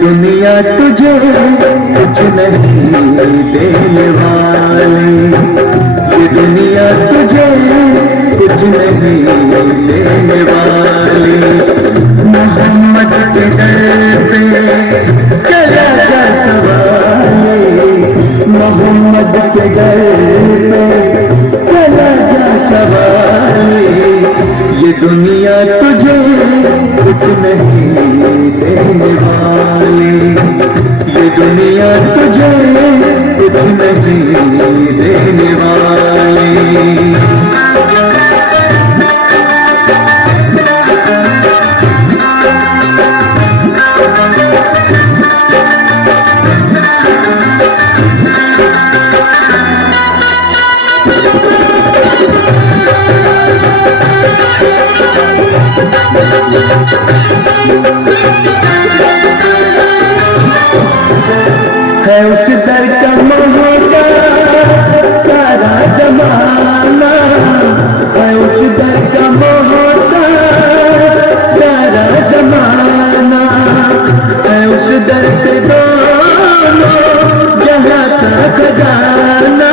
दुनिया तुझे कुछ नहीं देने वाली, ये दुनिया तुझे कुछ नहीं देने वाली। मोहम्मद के दर पे चला जा सवाली, मोहम्मद के दर पे चला जा सवाली। ये दुनिया तुझे कुछ नहीं देने वाली, ये दुनिया तुझे कुछ नहीं देने वाली। है उस दर का महंगा सारा जमाना, है उस दर का महंगा सारा जमाना, है उस दर पे दोनों जहां का खजाना,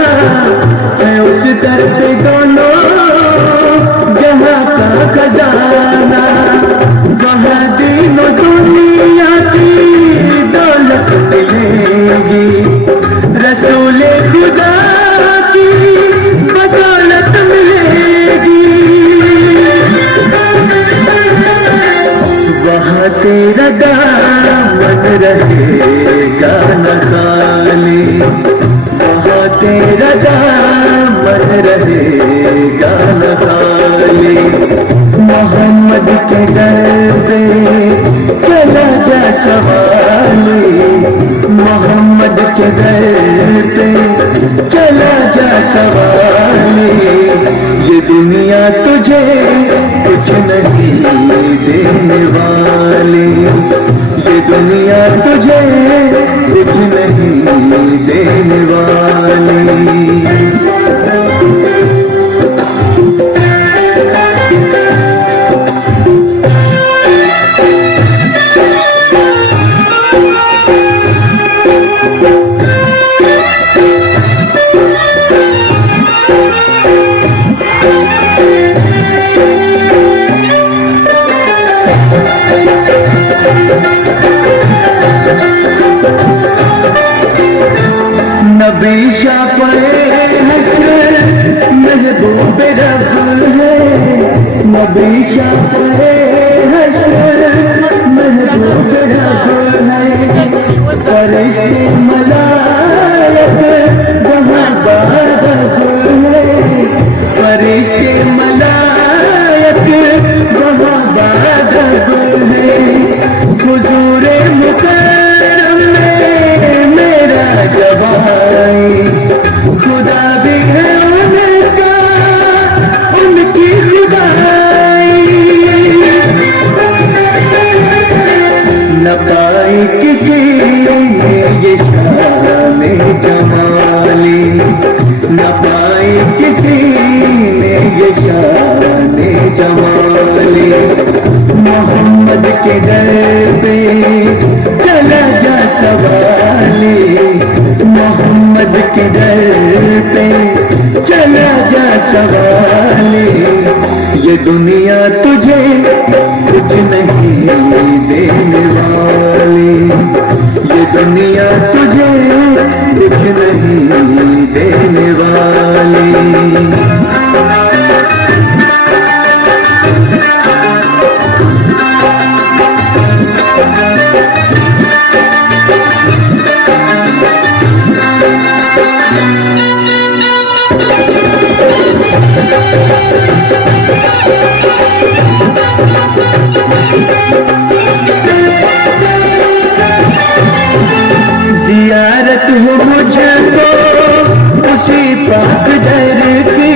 है उस दर पे दोनों जहां का खजाना। वहाँ दीनों दुनिया की दौलत मिलेगी, रसूले खुदा की बदौलत मिलेगी। वहाँ तेरा दामन रहेगा न खाली, वहाँ तेरा दामन रहेगा न खाली। मोहम्मद के दर पे चला जा सवाली, मोहम्मद के दर पे चला जा सवाली। ये दुनिया तुझे कुछ नहीं देने वाली, ये दुनिया तुझे कुछ नहीं देने वाली। नबी शाफ़े हश्र महबूब रब है, नबी शाफ़े हश्र महबूब रब है। फरिश्ते मलाइक वहाँ बादब है, फरिश्ते मलाइक वहाँ बादब है। हुजूरे मुकर्रम में मेरा जवाई, खुदा भी है उनका उनकी खुदाई। न पाई किसी ने ये शान जमाली, न पाई किसी ने ये शान जमाली। मोहम्मद के दर पे चला जा सवाली, मोहम्मद के दर पे चला जा सवाली। ये दुनिया तुझे कुछ नहीं देने वाली, ये दुनिया तुझे कुछ नहीं देने वाली। जियारत हो मुझको उसी पाक दर की,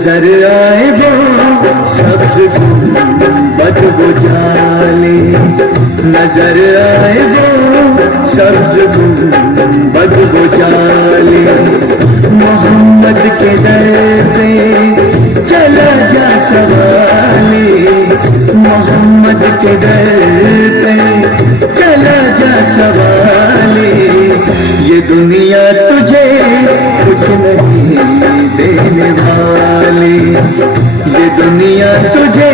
नजर आए वो सब्ज गुंबद उजाले, नजर आए वो सब्ज गुंबद उजाले। मोहम्मद के दर पे चला जा सवाले, मोहम्मद के दर पे चला जा सवाले। ये दुनिया तुझे कुछ नहीं देने वाली, ये दुनिया तुझे